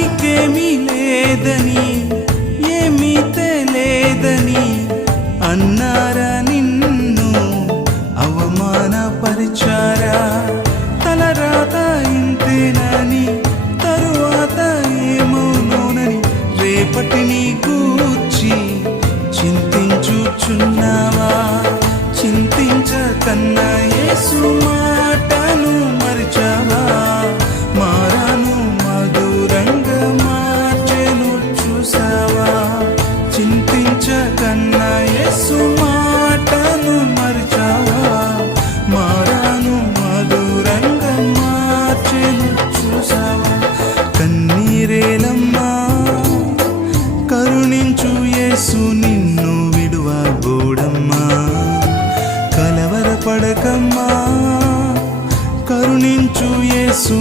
నీకేమీ లేదని ఏమీ తెలియదని అన్నారా, నిన్ను అవమానపరిచారా? తలరాత ఇంతేనని తరువాత ఏమవునోనని రేపటిని గూర్చి చింతించుచున్నావా? చింతించకన్నా యేసు మాటను మరిచావా? మారాను మధురంగా మార్చెను చూసావా? చింతించకన్నా యేసు మాటను మరిచావా? మారాను మధురంగా మార్చెను చూసావా? కన్నీరేలమ్మా, కరుణించు యేసు నిన్ను విడువబోడమ్మా. కలవరపడకమ్మా, కరుణించు యేసు